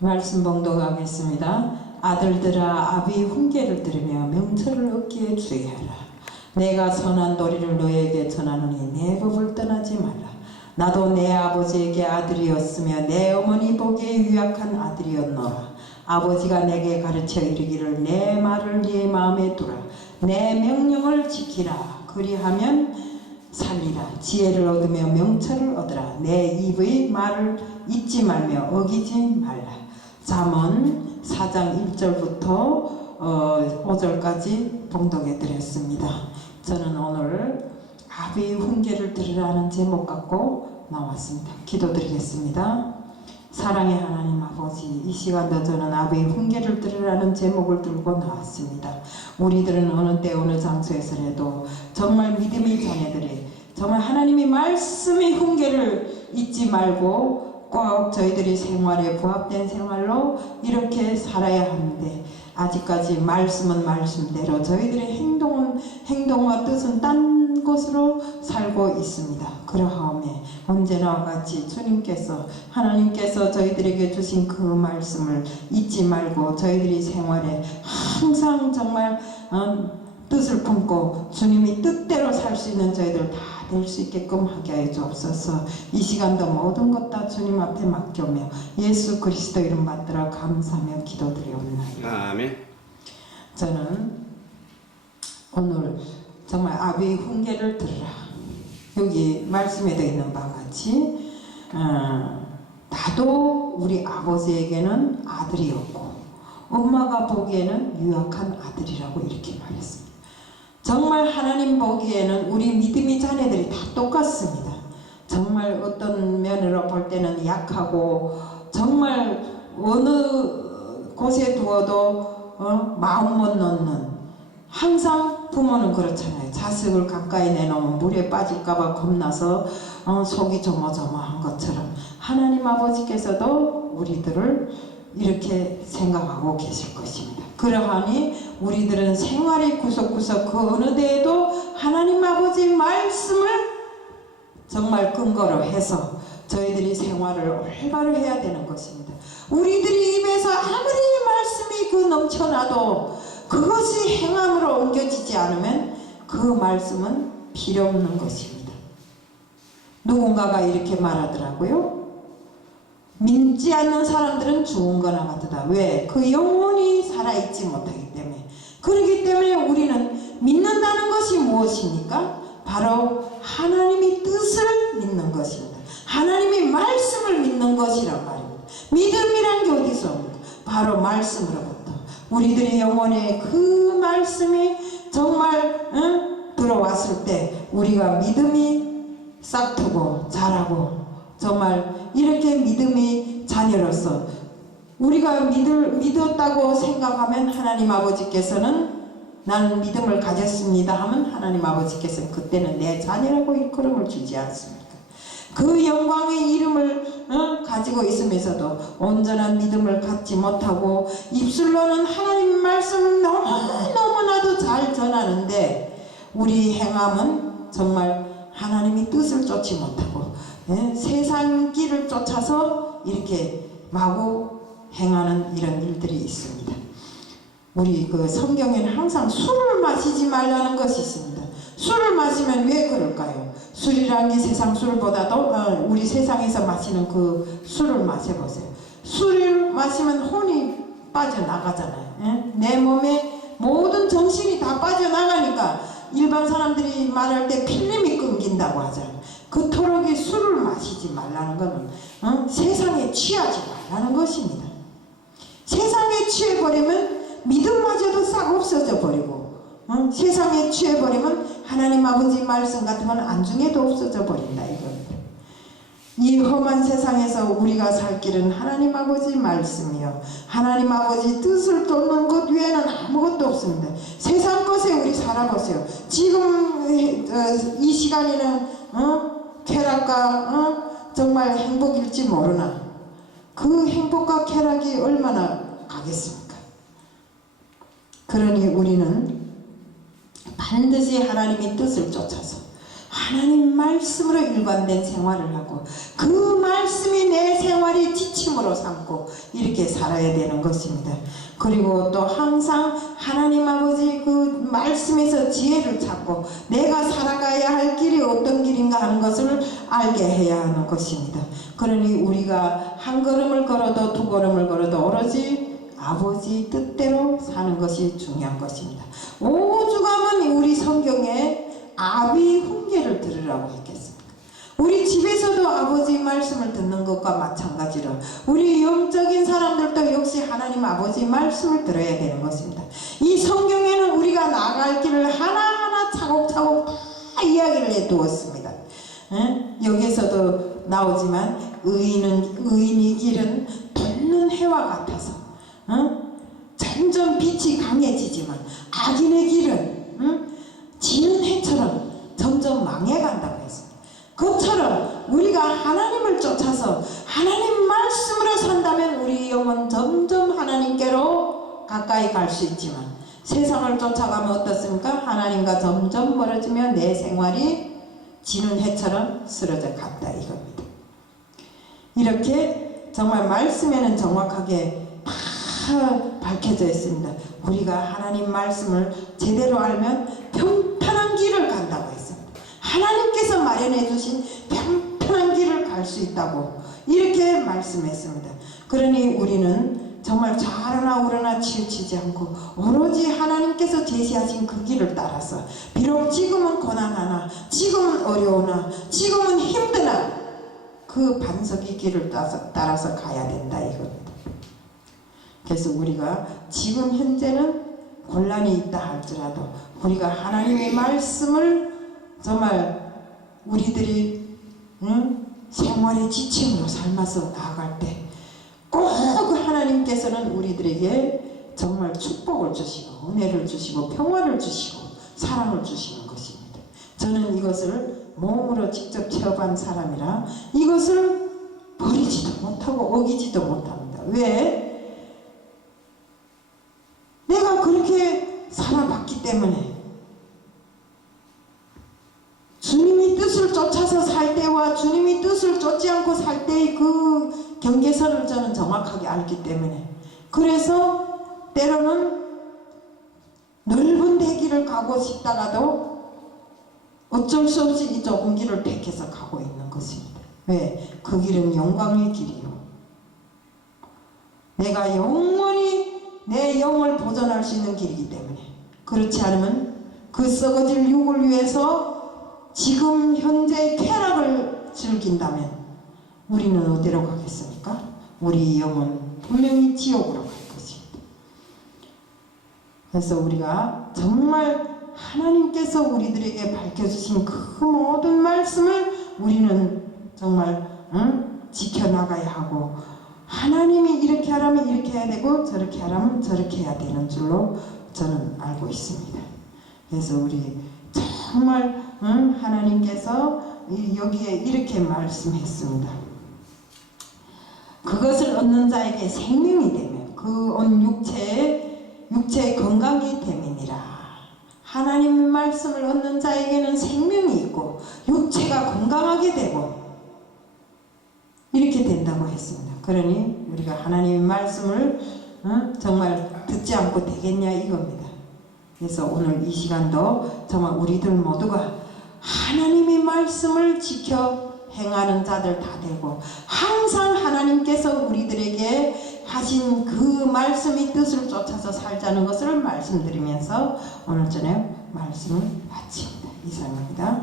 말씀 봉독하겠습니다. 아들들아 아비의 훈계를 들으며 명철을 얻기에 주의하라. 내가 선한 도리를 너에게 전하노니 내 법을 떠나지 말라. 나도 내 아버지에게 아들이었으며 내 어머니 보기에 유약한 아들이었노라. 아버지가 내게 가르쳐 이르기를 내 말을 네 마음에 두라. 내 명령을 지키라. 그리하면 살리라. 지혜를 얻으며 명철을 얻으라. 내 입의 말을 잊지 말며 어기지 말라. 잠언 4장 1절부터 5절까지 봉독해 드렸습니다. 저는 오늘 아비의 훈계를 들으라는 제목 갖고 나왔습니다. 기도드리겠습니다. 사랑의 하나님 아버지, 이 시간도 저는 아비의 훈계를 들으라는 제목을 들고 나왔습니다. 우리들은 어느 때 어느 장소에서라도 정말 믿음의 자녀들이 정말 하나님의 말씀의 훈계를 잊지 말고 꼭 저희들이 생활에 부합된 생활로 이렇게 살아야 하는데, 아직까지 말씀은 말씀대로 저희들의 행동과 뜻은 딴 곳으로 살고 있습니다. 그러하오매 언제나와 같이 주님께서, 하나님께서 저희들에게 주신 그 말씀을 잊지 말고 저희들이 생활에 항상 정말 뜻을 품고 주님이 뜻대로 살 수 있는 저희들 다 될 수 있게끔 하게 하여 주옵소서. 이 시간도 모든 것 다 주님 앞에 맡겨며 예수 그리스도 이름 받들어 감사하며 기도드리옵나이다. 아멘. 저는 오늘 정말 아비의 훈계를 들으라. 여기 말씀에 되어 있는 바와 같이 나도 우리 아버지에게는 아들이었고 엄마가 보기에는 유약한 아들이라고 이렇게 말했습니다. 정말 하나님 보기에는 우리 믿음의 자녀들이 다 똑같습니다. 정말 어떤 면으로 볼 때는 약하고 정말 어느 곳에 두어도 마음 못 놓는, 항상 부모는 그렇잖아요. 자식을 가까이 내놓으면 물에 빠질까봐 겁나서 속이 조마조마한 것처럼 하나님 아버지께서도 우리들을 이렇게 생각하고 계실 것입니다. 그러하니 우리들은 생활의 구석구석 그 어느 데에도 하나님 아버지 말씀을 정말 근거로 해서 저희들이 생활을 올바로 해야 되는 것입니다. 우리들이 입에서 아무리 말씀이 넘쳐나도 그것이 행함으로 옮겨지지 않으면 그 말씀은 필요 없는 것입니다. 누군가가 이렇게 말하더라고요. 믿지 않는 사람들은 죽은 거나 같다. 왜? 그 영혼이 살아있지 못하기 때문에. 그렇기 때문에 우리는 믿는다는 것이 무엇입니까? 바로 하나님의 뜻을 믿는 것입니다. 하나님의 말씀을 믿는 것이란 말입니다. 믿음이란 게 어디서 옵니까? 바로 말씀으로부터. 우리들의 영혼에 그 말씀이 정말 들어왔을 때 우리가 믿음이 싹트고 자라고, 정말 이렇게 믿음의 자녀로서 우리가 믿었다고 생각하면 하나님 아버지께서는 나는 믿음을 가졌습니다 하면 하나님 아버지께서는 그때는 내 자녀라고 일컬음을 주지 않습니까? 그 영광의 이름을 가지고 있으면서도 온전한 믿음을 갖지 못하고 입술로는 하나님 말씀을 너무나도 잘 전하는데 우리 행함은 정말 하나님의 뜻을 쫓지 못하고 세상 길을 쫓아서 이렇게 마구 행하는 이런 일들이 있습니다. 우리 그 성경에는 항상 술을 마시지 말라는 것이 있습니다. 술을 마시면 왜 그럴까요? 술이라는 게 세상 술보다도 우리 세상에서 마시는 그 술을 마셔보세요. 술을 마시면 혼이 빠져나가잖아요. 내 몸에 모든 정신이 다 빠져나가니까 일반 사람들이 말할 때 필름이 끊긴다고 하잖아요. 그토록 술을 마시지 말라는 것은 세상에 취하지 말라는 것입니다. 세상에 취해버리면 믿음마저도 싹 없어져 버리고 세상에 취해버리면 하나님 아버지 말씀 같은 건 안중에도 없어져 버린다 이겁니다. 이 험한 세상에서 우리가 살 길은 하나님 아버지 말씀이요 하나님 아버지 뜻을 쫓는 것 외에는 아무것도 없습니다. 세상 것에 우리 살아보세요. 지금 이 시간에는 쾌락과 정말 행복일지 모르나 그 행복과 쾌락이 얼마나 가겠습니까? 그러니 우리는 반드시 하나님의 뜻을 쫓아서 하나님 말씀으로 일관된 생활을 하고 그 말씀이 내 생활에 생활의 지침으로 삼고 이렇게 살아야 되는 것입니다. 그리고 또 항상 하나님 아버지 그 말씀에서 지혜를 찾고 내가 살아가야 할 길이 어떤 길인가 하는 것을 알게 해야 하는 것입니다. 그러니 우리가 한 걸음을 걸어도 두 걸음을 걸어도 오로지 아버지 뜻대로 사는 것이 중요한 것입니다. 오죽하면 우리 성경에 아비 훈계를 들으라고 했겠습니까? 우리 집에서도 아버지 말씀을 듣는 것과 마찬가지로 우리 영적인 사람들도 역시 하나님 아버지 말씀을 들어야 되는 것입니다. 이 성경에는 우리가 나아갈 길을 하나하나 차곡차곡 다 이야기를 해두었습니다. 여기서도 나오지만 의인의 길은 돋는 해와 같아서 점점 빛이 강해지지만 악인의 길은 지는 해처럼 점점 망해간다고 했습니다. 그처럼 우리가 하나님을 쫓아서 하나님 말씀으로 산다면 우리 영은 점점 하나님께로 가까이 갈 수 있지만 세상을 쫓아가면 어떻습니까? 하나님과 점점 멀어지며 내 생활이 지는 해처럼 쓰러져 갔다 이겁니다. 이렇게 정말 말씀에는 정확하게 다 밝혀져 있습니다. 우리가 하나님 말씀을 제대로 알면 평탄한 길을 간다고 했습니다. 하나님께서 마련해 주신 평탄한 길을 갈 수 있다고 이렇게 말씀했습니다. 그러니 우리는 정말 좌로나 우로나 치우치지 않고 오로지 하나님께서 제시하신 그 길을 따라서 비록 지금은 고난하나 지금은 어려우나 지금은 힘드나 그 반석의 길을 따라서 가야 된다 이겁니다. 그래서 우리가 지금 현재는 곤란이 있다 할지라도 우리가 하나님의 말씀을 정말 우리들이 생활의 지침으로 삶아서 나아갈 때 꼭 하나님께서는 우리들에게 정말 축복을 주시고 은혜를 주시고 평화를 주시고 사랑을 주시는 것입니다. 저는 이것을 몸으로 직접 체험한 사람이라 이것을 버리지도 못하고 어기지도 못합니다. 왜? 내가 그렇게 살아봤기 때문에 주님의 뜻을 쫓아서 살 때와 주님의 뜻을 쫓지 않고 살 때의 그 경계선을 저는 정확하게 알기 때문에 그래서 때로는 넓은 대길을 가고 싶다가도 어쩔 수 없이 이 좁은 길을 택해서 가고 있는 것입니다. 왜? 그 길은 영광의 길이요. 내가 영원히 내 영을 보존할 수 있는 길이기 때문에 그렇지 않으면 그 썩어질 육을 위해서 지금 현재 쾌락을 즐긴다면 우리는 어디로 가겠습니까? 우리 영은 분명히 지옥으로 갈 것입니다. 그래서 우리가 정말 하나님께서 우리들에게 밝혀주신 그 모든 말씀을 우리는 정말 지켜나가야 하고 하나님이 이렇게 하라면 이렇게 해야 되고 저렇게 하라면 저렇게 해야 되는 줄로 저는 알고 있습니다. 그래서 우리 정말 하나님께서 여기에 이렇게 말씀했습니다. 그것을 얻는 자에게 생명이 되며 그 온 육체의 건강이 됨이니라. 하나님의 말씀을 얻는 자에게는 생명이 있고 육체가 건강하게 되고 이렇게 된다고 했습니다. 그러니 우리가 하나님의 말씀을 정말 듣지 않고 되겠냐 이겁니다. 그래서 오늘 이 시간도 정말 우리들 모두가 하나님의 말씀을 지켜 행하는 자들 다 되고 항상 하나님께서 우리들에게 하신 그 말씀의 뜻을 쫓아서 살자는 것을 말씀드리면서 오늘 저녁 말씀을 마칩니다. 이상입니다.